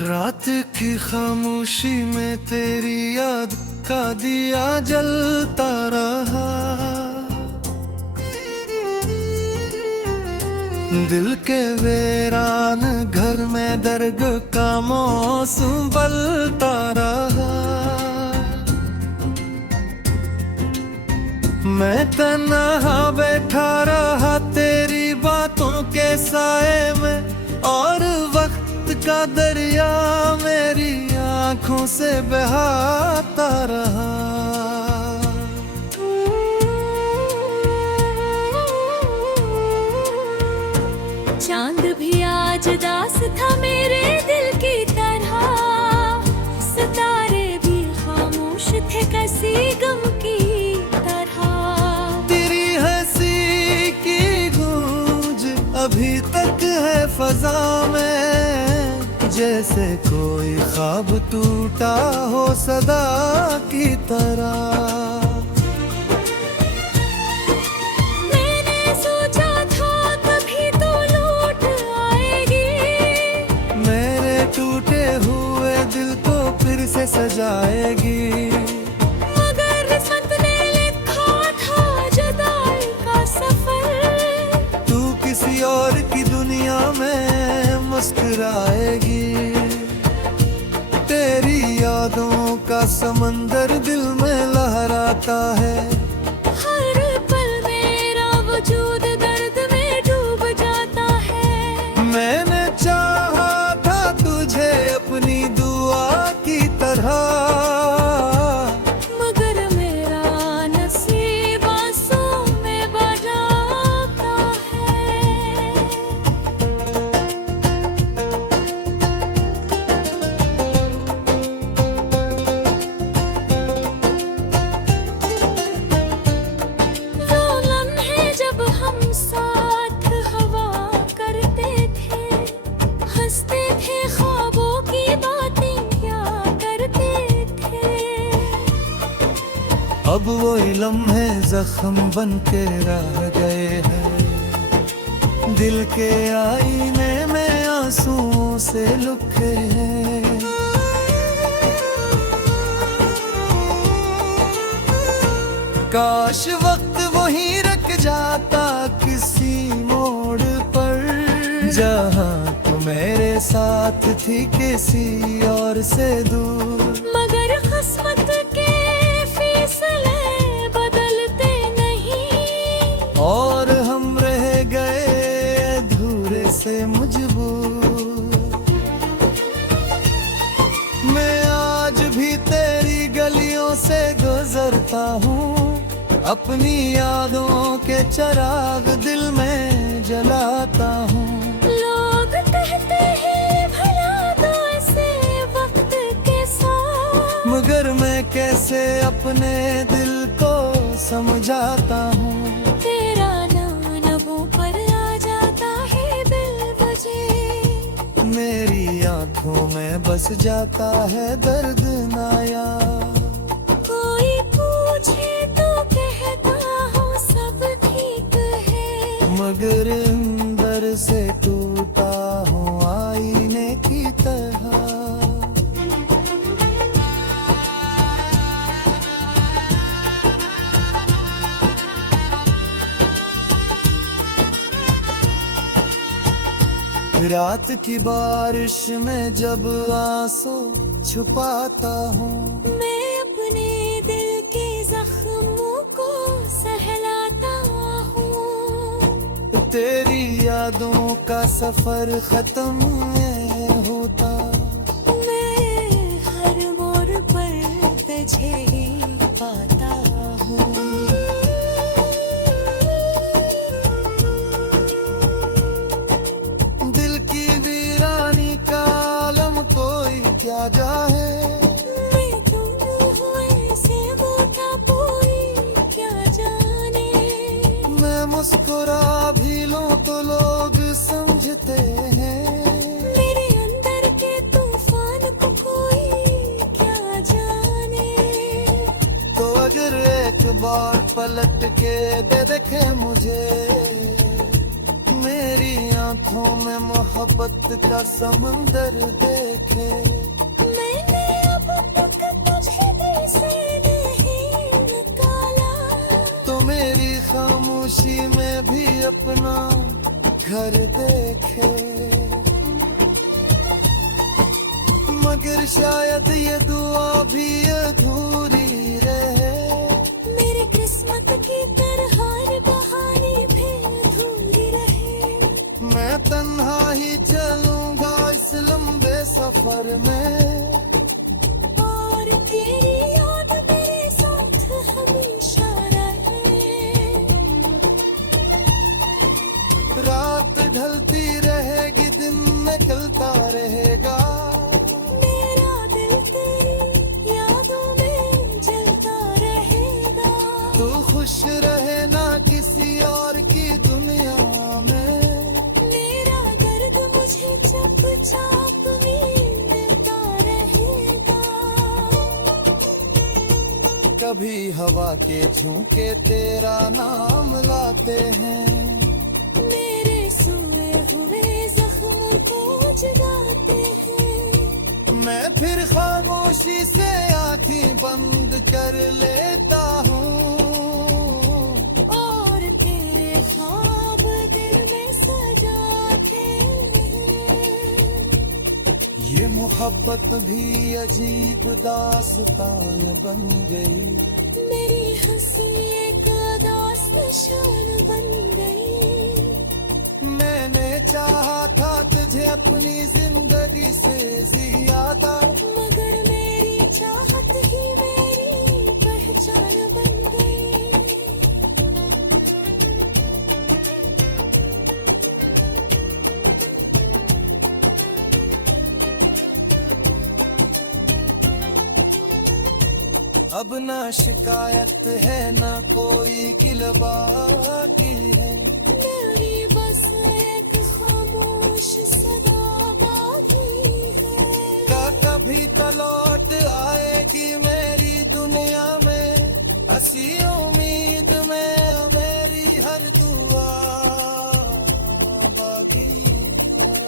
रात की खामोशी में तेरी याद का दिया जलता रहा। दिल के वीरान घर में दर्द का मौसम बलता रहा। मैं तन्हा बैठा रहा तेरी बातों के साए में, और वक्त का दरिया मेरी आंखों से बहाता रहा। चांद भी आज दास था मेरे दिल की तरह, सितारे भी खामोश थे किसी गम की तरह। तेरी हंसी की गूंज अभी तक है फजा में, जैसे कोई ख्वाब टूटा हो सदा की तरह। टूटे हुए दिल को फिर से सजाएगी, मगर किस्मत ने लिखा था जुदाई का सफर। तू किसी और की दुनिया में मुस्कुराएगी। तेरी यादों का समंदर दिल में लहराता है, हर पल मेरा वजूद दर्द में डूब जाता है। मैंने अपनी दुआ की तरह, मगर मेरा नसीब आंसू में बजाता है। वो लम्हे जब हम साथ हवा करते थे, हंसते थे, अब वो लम्हे जख्म बन के रह गए हैं। दिल के आईने में आंसुओं से लुके हैं। काश वक्त वहीं रख जाता किसी मोड़ पर, जहाँ तू मेरे साथ थी किसी और से दूर। मगर किस्मत के बदलते नहीं, और हम रह गए अधूरे से मजबूर। मैं आज भी तेरी गलियों से गुजरता हूँ, अपनी यादों के चिराग दिल में जलाता हूँ। लोग कहते हैं भला तो ऐसे वक्त के साथ, मगर मैं कैसे अपने दिल को समझाता हूँ। तेरा नाम लबों पर आ जाता है बिलवजह, मेरी आंखों में बस जाता है दर्द नाया। कोई पूछे तो कहता हूँ सब ठीक है, मगर अंदर से टूटा हूँ आईने की तरह। रात की बारिश में जब आंसू छुपाता हूँ, मैं अपने दिल के जख्मों को सहलाता हूँ। तेरी यादों का सफर खत्म नहीं होता, मैं हर मोड़ पर तुझे पाता हूँ। क्या जाए मैं क्यों हूँ ऐसे बूढ़ा कोई क्या जाने। मैं मुस्कुरा भी लूं तो लोग समझते हैं, मेरे अंदर के तूफान को कोई क्या जाने। तो अगर एक बार पलट के दे देखे मुझे, मेरी आंखों में मोहब्बत का समंदर देखे। मैंने अब तक तुझे दिल से नहीं निकाला, तो मेरी खामोशी में भी अपना घर देखे। मगर शायद ये दुआ भी अधूरी रहे, मेरी किस्मत की तरह बहानी भी अधूरी रहे। मैं तन्हा ही चलूंगा इस लंबे सफर में, और तेरी याद मेरे साथ हमेशा रहे। रात ढलती रहेगी दिन निकलता रहेगा, मेरा दिल तेरी यादों में जलता रहेगा। तू खुश रहे ना किसी और की दुनिया में, मेरा दर्द मुझे चुपचाप मिलता रहेगा। कभी हवा के झोंके तेरा नाम लाते हैं, मेरे सोए हुए जख्म को जगाते हैं। मैं फिर खामोशी से आंखें बंद कर लेता हूँ, और तेरे ख्वाब दिल में सजाते हैं। ये मोहब्बत भी अजीब दास्तान बन गई, मेरी हंसी एक उदास निशान बन गई। मैंने चाहा था तुझे अपनी जिंदगी से ज्यादा, मगर मेरी चाहत ही मेरी पहचान बन गई। अब ना शिकायत है ना कोई गिलबागी है, मेरी बस एक खामोश सदा बाकी है। का कभी तो लौट आएगी मेरी दुनिया में, हंसी उम्मीद में मेरी हर दुआ बाकी है।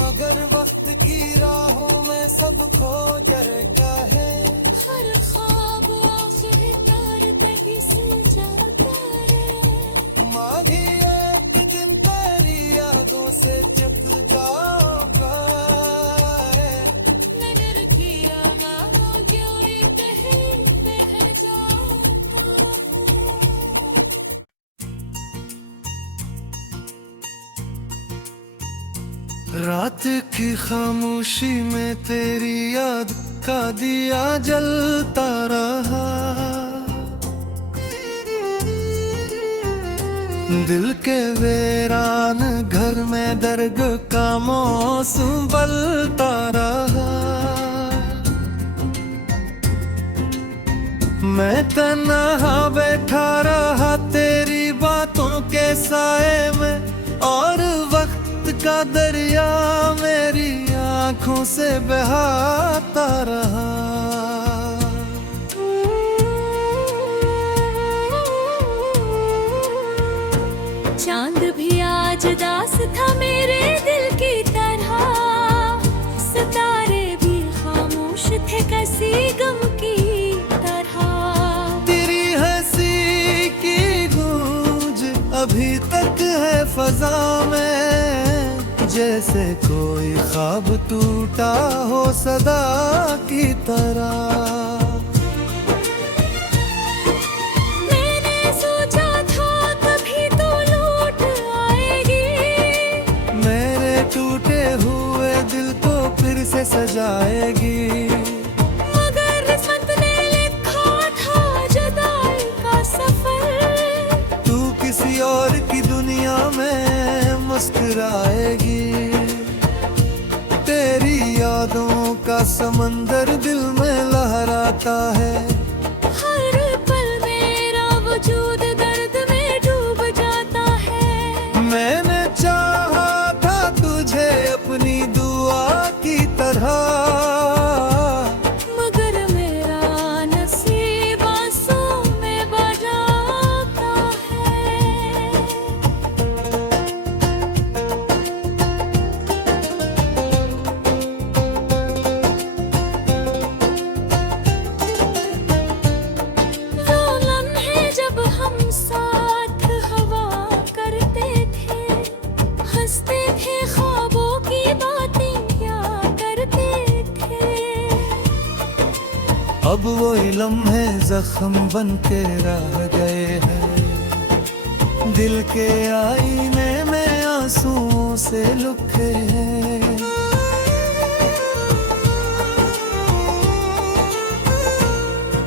मगर वक्त की राहों में सब खो गया है, हर ख्वाब आखिरकार तक से जाता है। माही एक दिन तेरी यादों से चक जाओगा, नजर किया मानो क्यों भी कहीं बह जाता है। रात की खामोशी में तेरी याद का दिया जलता रहा, दिल के वीरान घर में दर्द का मौसम बलता रहा। मैं तन्हा बैठा रहा तेरी बातों के साए में, और वक्त का दरिया मेरी आंखों से बहाता रहा। चांद भी आज दास था मेरे दिल की तरह, सितारे भी खामोश थे किसी गम की तरह। तेरी हंसी की गूंज अभी तक है फजा में, जैसे कोई ख्वाब टूटा हो सदा की तरह। मैंने सोचा था कभी तो लौट आएगी, मेरे टूटे हुए दिल को फिर से सजाएगी। मगर किस्मत ने लिखा था जुदाई का सफर, तू किसी और की दुनिया में मुस्कुराएगी। तेरी यादों का समंदर दिल में लहराता है, हर पल मेरा वजूद दर्द में डूब जाता है। मैंने चाहा था तुझे अपनी दुआ की तरह, मगर मेरा नसीब आंसू में बजाता है। कोई लम्हे जख्म बन के रह गए हैं, दिल के आईने में आंसुओं से लुके हैं।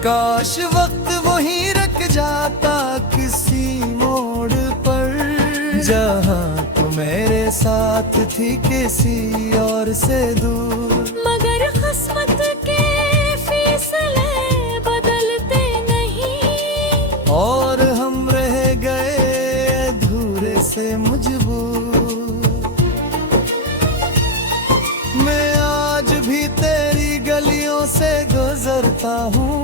काश वक्त वहीं रख जाता किसी मोड़ पर, जहाँ तू मेरे साथ थी किसी और से दूर। मगर किस्मत के फैसले बदलते नहीं, और हम रह गए अधूरे से मजबूर। मैं आज भी तेरी गलियों से गुजरता हूँ,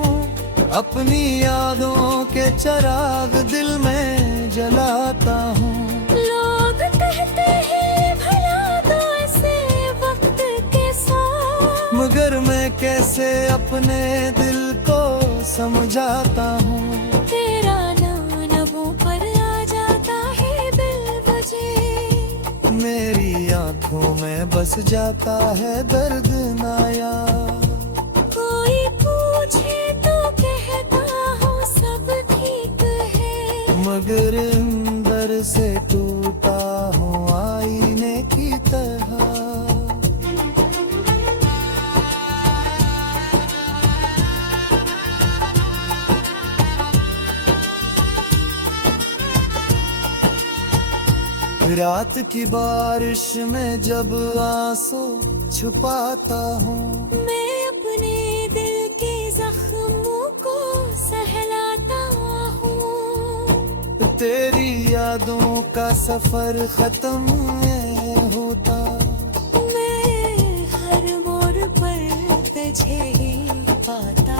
अपनी यादों के चिराग दिल में जलाता हूँ। लोग कहते हैं भला तो ऐसे वक्त के साथ, मगर मैं कैसे अपने दिल को समझाता हूँ। तेरा नाम लबों पर आ जाता है बेवजह, मेरी आंखों में बस जाता है दर्द नाया। कोई पूछे तो कहता हूँ सब ठीक है, मगर अंदर से टूटा हूँ आईने की तरह। रात की बारिश में जब आंसू छुपाता हूँ, मैं अपने दिल के जख्मों को सहलाता हूँ। तेरी यादों का सफर खत्म नहीं होता, मैं हर मोड़ पर तुझे ही पाता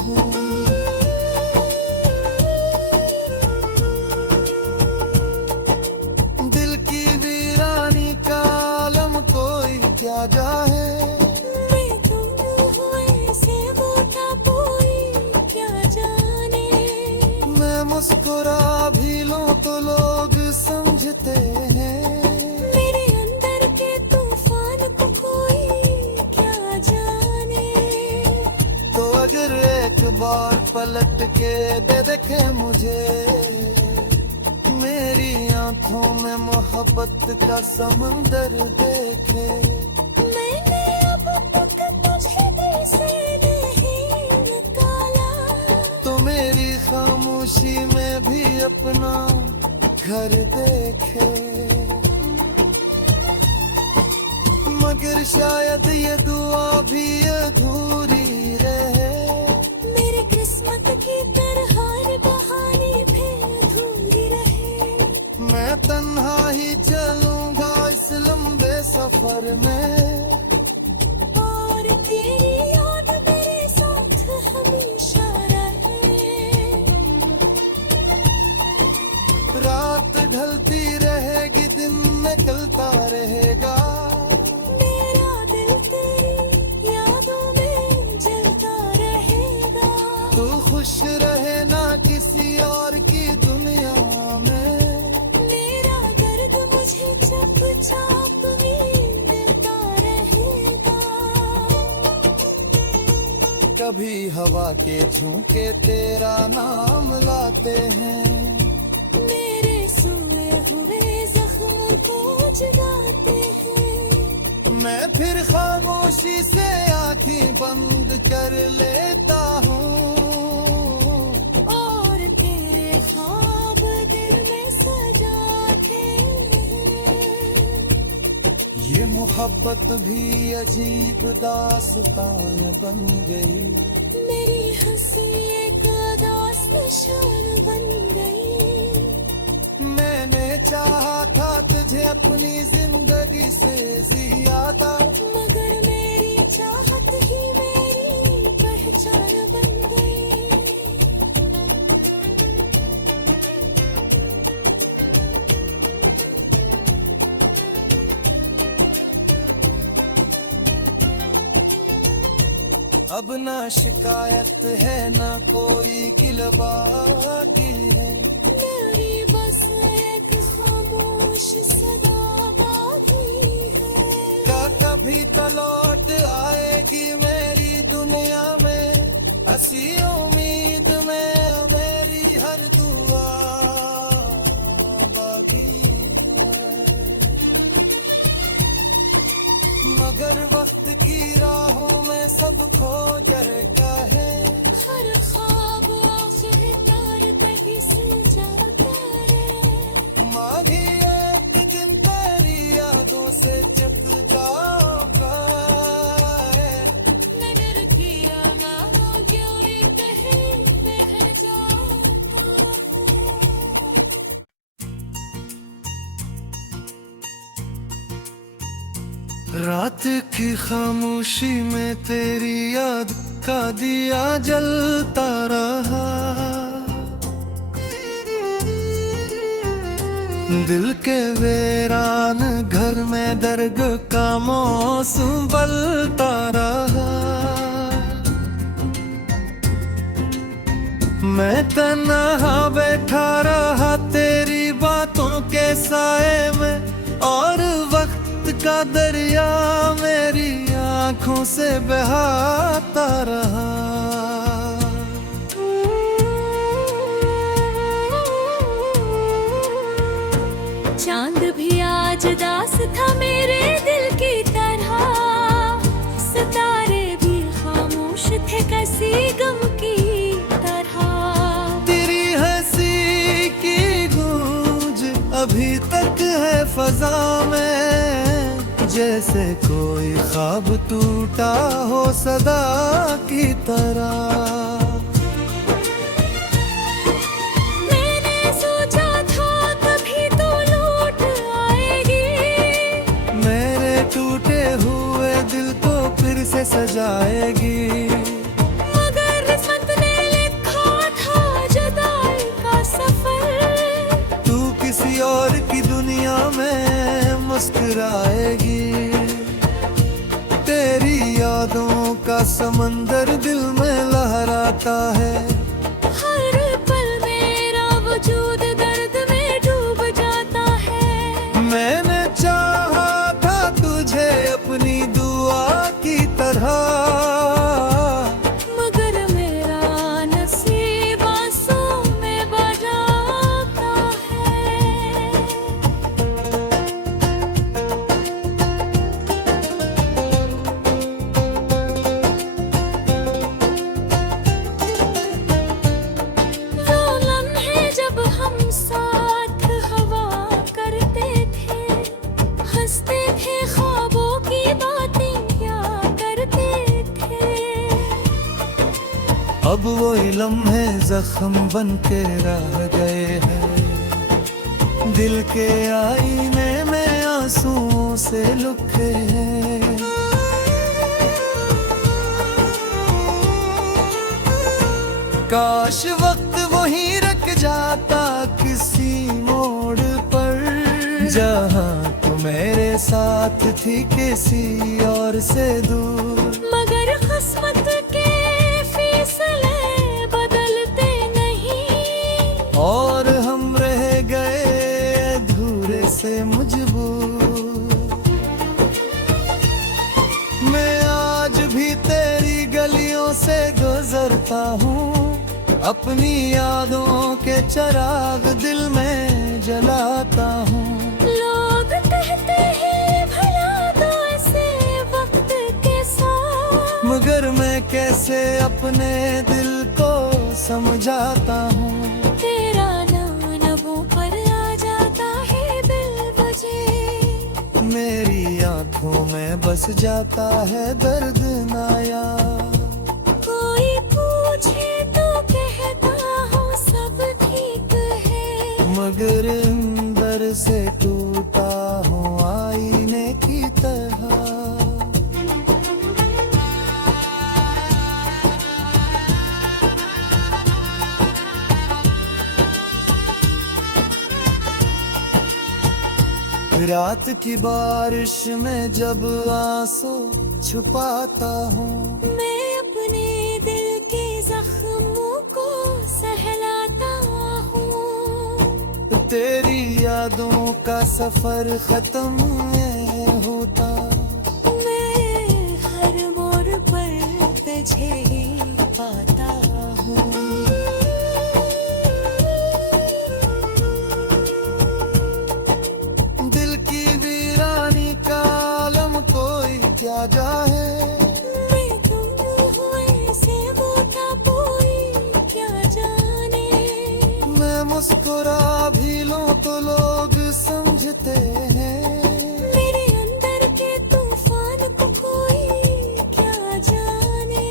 हूँ। दिल की वीरानी का आलम कोई क्या जाए। मैं दोनों हुए से मोटा कोई क्या जाने, मैं मुस्कुरा भी लूं तो लोग समझते हैं, मेरे अंदर के तूफान को कोई क्या जाने। तो अगर एक बार पलट के दे देखे मुझे, मेरी आंखों में मोहब्बत का समंदर देखे। मैंने अब तक तुझे दिल से नहीं निकाला, तो मेरी खामोशी में भी अपना घर देखे। मगर शायद ये दुआ भी अधूरी रहे, मेरी किस्मत की तरह बहानी भी अधूरी रहे। मैं तन्हा ही चलूंगा इस लंबे सफर में, और तेरी याद मेरे साथ हमेशा रहे। रात ढलती रहेगी दिन निकलता रहेगा, मेरा दिल तेरी यादों में जलता रहेगा। तू खुश रहे ना किसी और की दुनिया में, मेरा दर्द मुझे चुपचाप में देता रहेगा। कभी हवा के झोंके तेरा नाम लाते हैं, मेरे सोए हुए जख्म को जगाते हैं। मैं फिर खामोशी से आंखें बंद कर लेता हूँ, और तेरे ख्वाब दिल में सजाते हैं। ये मोहब्बत भी अजीब दास्तान बन गई, मेरी हंसी एक उदास निशान बन गई। मैंने चाहा था तुझे अपनी जिंदगी से ज्यादा, मगर मेरी चाहत ही मेरी पहचान बन गई। अब ना शिकायत है ना कोई गिलबागी है, मेरी बस एक खामोश सदा बाकी है। क्या कभी तो लौट आएगी मेरी दुनिया में हंसी उम्मीद में मेरी हर दुआ बाकी है, मगर वक्त की राहों में सब खो करता है। हर ख्वाब आखिर तार कहीं सुलझाता है। माही एक दिन तेरी यादों से चकता होगा है। नजर किया मानो क्यों रे कहीं बह जाता है। रात की खामोशी में तेरी याद का दिया जलता रहा, दिल के वीरान घर में दर्द का मौसम बलता रहा। मैं तन्हा बैठा रहा तेरी बातों के साए में, और वक्त का दरिया मेरी आंखों से बहाता रहा। चांद भी आज दास था मेरे दिल की तरह, सितारे भी खामोश थे किसी गम की तरह। तेरी हंसी की गूंज अभी तक है फजा में, जैसे कोई ख्वाब टूटा हो सदा की तरह। से सजाएगी, मगर किस्मत ने लिखा था जुदाई का सफर। तू किसी और की दुनिया में मुस्कुराएगी। तेरी यादों का समंदर दिल में लहराता है, हर पल मेरा वजूद दर्द में डूब जाता है। मैंने चाहा था तुझे अपनी दुआ की तरह, मगर मेरा नसीब आंसू में बजाता है। वो लम्हे जब हम साथ हवा करते थे, हंसते थे ख्वाबों की बातें अब वो लम्हे जख्म बन के रह गए हैं, दिल के आईने में आंसुओं से लुके हैं। काश वक्त वहीं रख जाता किसी मोड़ पर, जहाँ तू मेरे साथ थी किसी और से दूर। मगर किस्मत के फैसले बदलते नहीं, और हम रह गए अधूरे से मजबूर। मैं आज भी तेरी गलियों से गुजरता हूँ, अपनी यादों के चिराग दिल में जलाता हूँ। लोग कहते हैं भला तो ऐसे वक्त के साथ, मगर मैं कैसे अपने दिल को समझाता हूँ। तेरा नाम लबों पर आ जाता है बिलवजह, मेरी आंखों में बस जाता है दर्द नाया। कोई पूछे तो कहता हूँ सब ठीक है, मगर अंदर से टूटा हूँ आईने की तरह। रात की बारिश में जब आंसू छुपाता हूँ, मैं अपने दिल के जख्मों को सहलाता हूँ। तेरी यादों का सफर खत्म नहीं होता, मैं हर मोड़ पर तुझे पाता हूँ। दिल की वीरानी का आलम कोई क्या जाए, मैं तो यूं हूँ ऐसे बता कोई क्या जाने। मैं मुस्कुरा भी लूं तो लोग समझते हैं, मेरे अंदर के तूफान को कोई क्या जाने।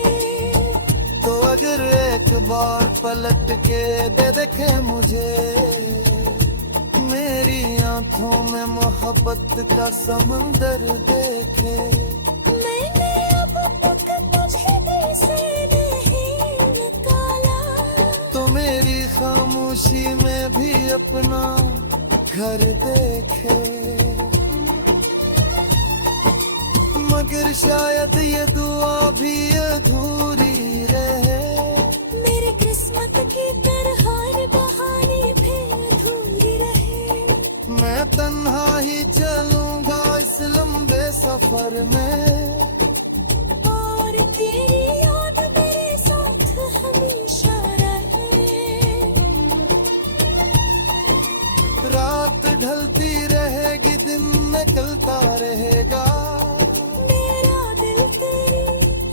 तो अगर एक बार पलट के दे देखे मुझे, मेरी आंखों में मोहब्बत का समंदर देखे। मैंने अब तक तुझे दिल से नहीं निकाला, तो मेरी खामोशी में भी अपना घर देखे। मगर शायद ये दुआ भी अधूरी रहे, मेरी किस्मत की तरह बहानी भी अधूरी रहे। मैं तन्हा ही चलूंगा इस लंबे सफर में, और तेरी याद मेरे साथ हमेशा रहे। रात ढलती रहेगी दिन निकलता रहेगा, मेरा दिल तेरी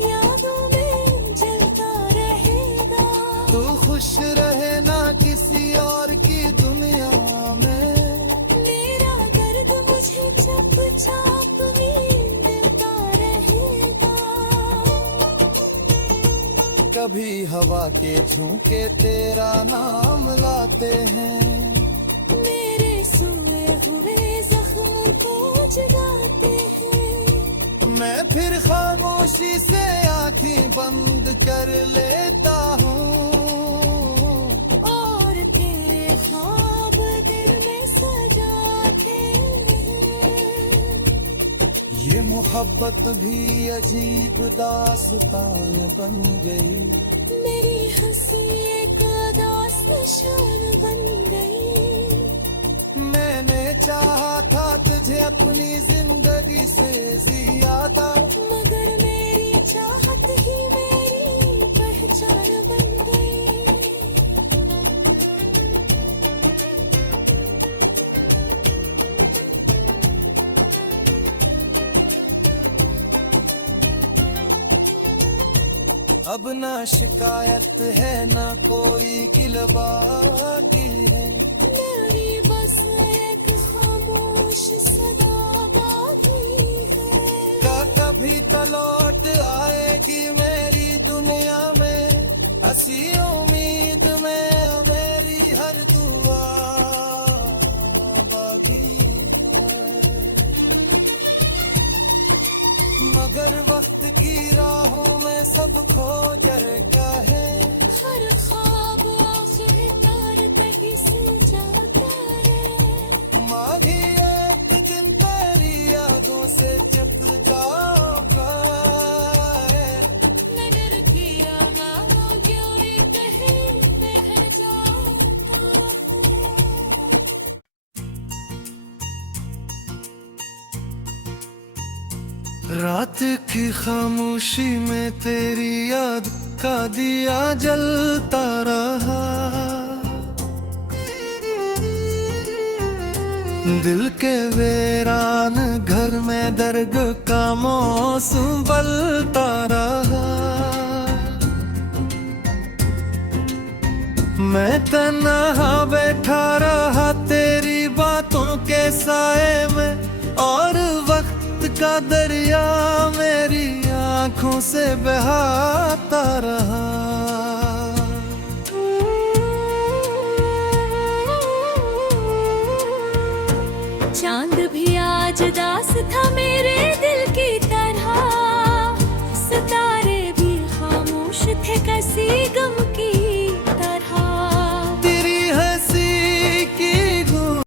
यादों में जलता रहेगा। तू खुश रहे ना किसी और की दुनिया में, मेरा दर्द मुझे चुपचाप मिलता रहेगा। कभी हवा के झोंके तेरा नाम लाते हैं, मेरे सोए हुए जख्म को जगाते हैं। मैं फिर खामोशी से आंखें बंद कर लेता हूँ, और तेरे ख्वाब दिल में सजाते हैं। ये मोहब्बत भी अजीब दास्तान बन गई, मेरी हंसी एक उदास निशान बन गई। मैंने चाहा था तुझे अपनी जिंदगी से ज्यादा, मगर मेरी चाहत ही मेरी पहचान बन गई। अब ना शिकायत है ना कोई गिलबागी है, मेरी बस एक खामोश सदा बाकी है। का कभी तो लौट आएगी मेरी दुनिया में, हंसी उम्मीद में मेरी हर दुआ बाकी है। मगर वक्त की राहों में सब खो जाएगा है, हर ख्वाब आखिरकार कहीं से जाता है। माही एक दिन तेरी यादों से चक जाओगा, नगर की राहों क्यों भी कहीं बह जाता है। रात की खामोशी में तेरी याद का दिया जलता रहा, दिल के वीरान घर में दर्द का मौसम बलता रहा। मैं तन्हा बैठा रहा तेरी बातों के साए में, और वक्त का दरिया मेरी आंखों से बहाता रहा। चांद